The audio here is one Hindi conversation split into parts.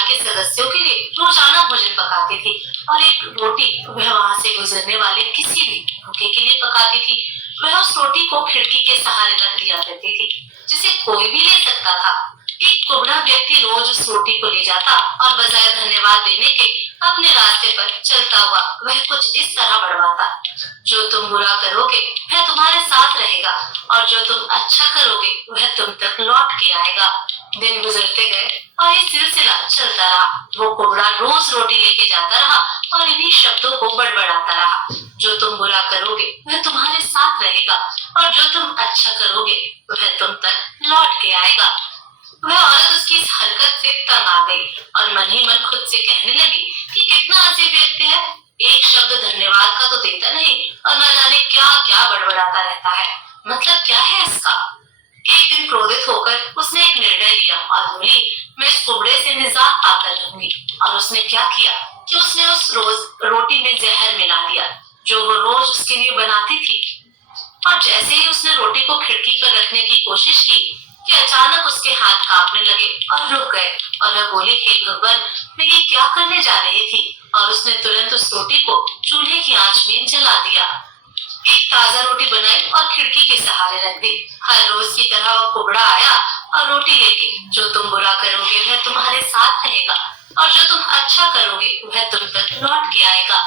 परिवार के सदस्यों के लिए रोजाना भोजन पकाती थी और एक रोटी वह वहां से गुजरने वाले किसी भी भूखे के लिए पकाती थी। वह उस रोटी को खिड़की के सहारे रख दिया करती थी, जिसे कोई भी ले सकता था। एक कुबड़ा व्यक्ति रोज उस रोटी को ले जाता और बजाय धन्यवाद देने के अपने रास्ते पर चलता हुआ वह कुछ इस तरह बढ़वाता, जो तुम बुरा करोगे वह तुम्हारे साथ रहेगा और जो तुम अच्छा करोगे वह तुम तक लौट के आएगा। दिन गुजरते गए और ये सिलसिला चलता रहा। वो कुबड़ा रोज रोटी लेके जाता रहा और इन्हीं शब्दों को बड़बड़ाता रहा, जो तुम बुरा करोगे वह तुम्हारे साथ रहेगा और जो तुम अच्छा करोगे वह तुम तक लौट के आएगा। वह औरत उसकी इस हरकत से तंग आ गई और मन ही मन खुद से कहने लगी कि कितना अजीब व्यक्ति है, एक शब्द धन्यवाद का तो देता नहीं और न जाने क्या क्या बड़बड़ाता रहता है। मतलब क्या है इसका। एक दिन क्रोधित होकर उसने एक निर्णय लिया और बोली, मैं इस कुबड़े से निजात पाकर रहूंगी। और उसने क्या किया कि उसने उस रोज रोटी में जहर मिला दिया, जो वो रोज उसके लिए बनाती थी। और जैसे ही उसने रोटी को खिड़की पर रखने की कोशिश की कि अचानक उसके हाथ कांपने लगे और रुक गए और वह बोली, हे भगवान, मैं ये क्या करने जा रही थी। और उसने तुरंत उस रोटी को चूल्हे की आंच में जला दिया। एक ताजा रोटी बनाई और खिड़की के सहारे रख दी। हर रोज की तरह वो कुबड़ा आया और रोटी लेके, जो तुम बुरा करोगे वह तुम्हारे साथ रहेगा और जो तुम अच्छा करोगे वह तुम तक लौट के आएगा,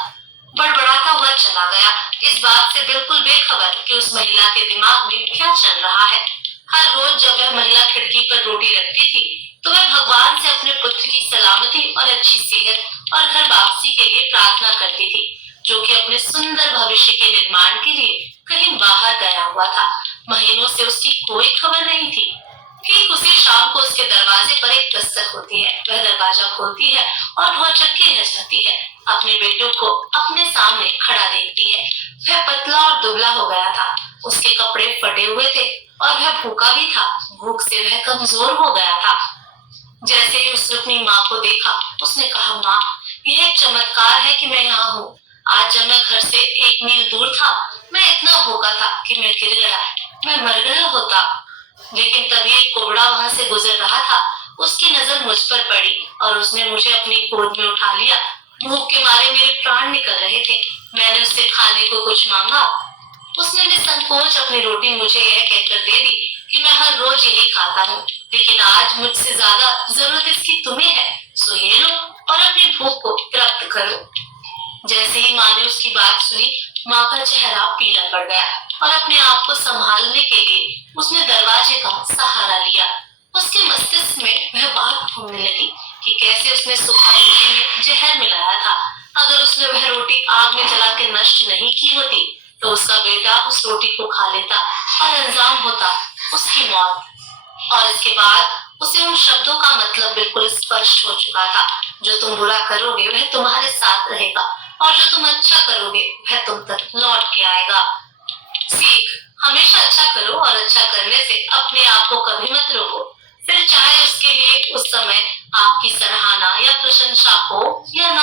बड़बड़ाता हुआ चला गया, इस बात से बिल्कुल बेखबर कि उस महिला के दिमाग में क्या चल रहा है। हर रोज जब वह महिला खिड़की पर रोटी रखती थी तो वह भगवान से अपने पुत्र की सलामती और अच्छी सेहत और घर वापसी के लिए प्रार्थना करती थी, जो कि अपने सुंदर भविष्य के निर्माण के लिए कहीं बाहर गया हुआ था। महीनों से उसकी कोई खबर नहीं थी। ठीक उसी शाम को उसके दरवाजे पर एक दस्तक होती है। वह दरवाजा खोलती है और बहुत चक्की रह जाती है। अपने बेटे को अपने सामने खड़ा देखती है। वह पतला और दुबला हो गया था, उसके कपड़े फटे हुए थे और वह भूखा भी था। भूख से वह कमजोर हो गया था। जैसे ही उसने अपनी माँ को देखा, उसने कहा, माँ, यह एक चमत्कार है कि मैं यहाँ हूँ। आज जब मैं घर से 1 मील दूर था, मैं इतना भूखा था कि मैं गिर गया, मैं मर गया होता। लेकिन तभी एक कोबड़ा वहां से गुजर रहा था। उसकी नजर मुझ पर पड़ी और उसने मुझे अपनी गोद में उठा लिया। भूख के मारे मेरे प्राण निकल रहे थे। मैंने उससे खाने को कुछ मांगा। उसने निसंकोच अपनी रोटी मुझे यह कहकर दे दी कि मैं हर रोज यही खाता हूँ, लेकिन आज मुझसे ज्यादा जरूरत इसकी तुम्हें है, सो ये लो और अपनी भूख को तृप्त करो। जैसे ही माँ ने उसकी बात सुनी, माँ का चेहरा पीला पड़ गया और अपने आप को संभालने के लिए उसने दरवाजे का सहारा लिया। उसके मस्तिष्क में वह बात घूमने लगी कि कैसे उसने सुबह रोटी में जहर मिलाया था। अगर उसने वह रोटी आग में जला के नष्ट नहीं की होती तो उसका बेटा उस रोटी को खा लेता और अंजाम होता उसकी मौत। और इसके बाद उसे उन शब्दों का मतलब बिल्कुल स्पष्ट हो चुका था, जो तुम बुरा करोगे वह तुम्हारे साथ रहेगा और जो तुम अच्छा करोगे वह तुम तक लौट के आएगा। सीख, हमेशा अच्छा करो और अच्छा करने से अपने आप को कभी मत रोको, फिर चाहे उसके लिए उस समय आपकी सराहना या प्रशंसा हो या ना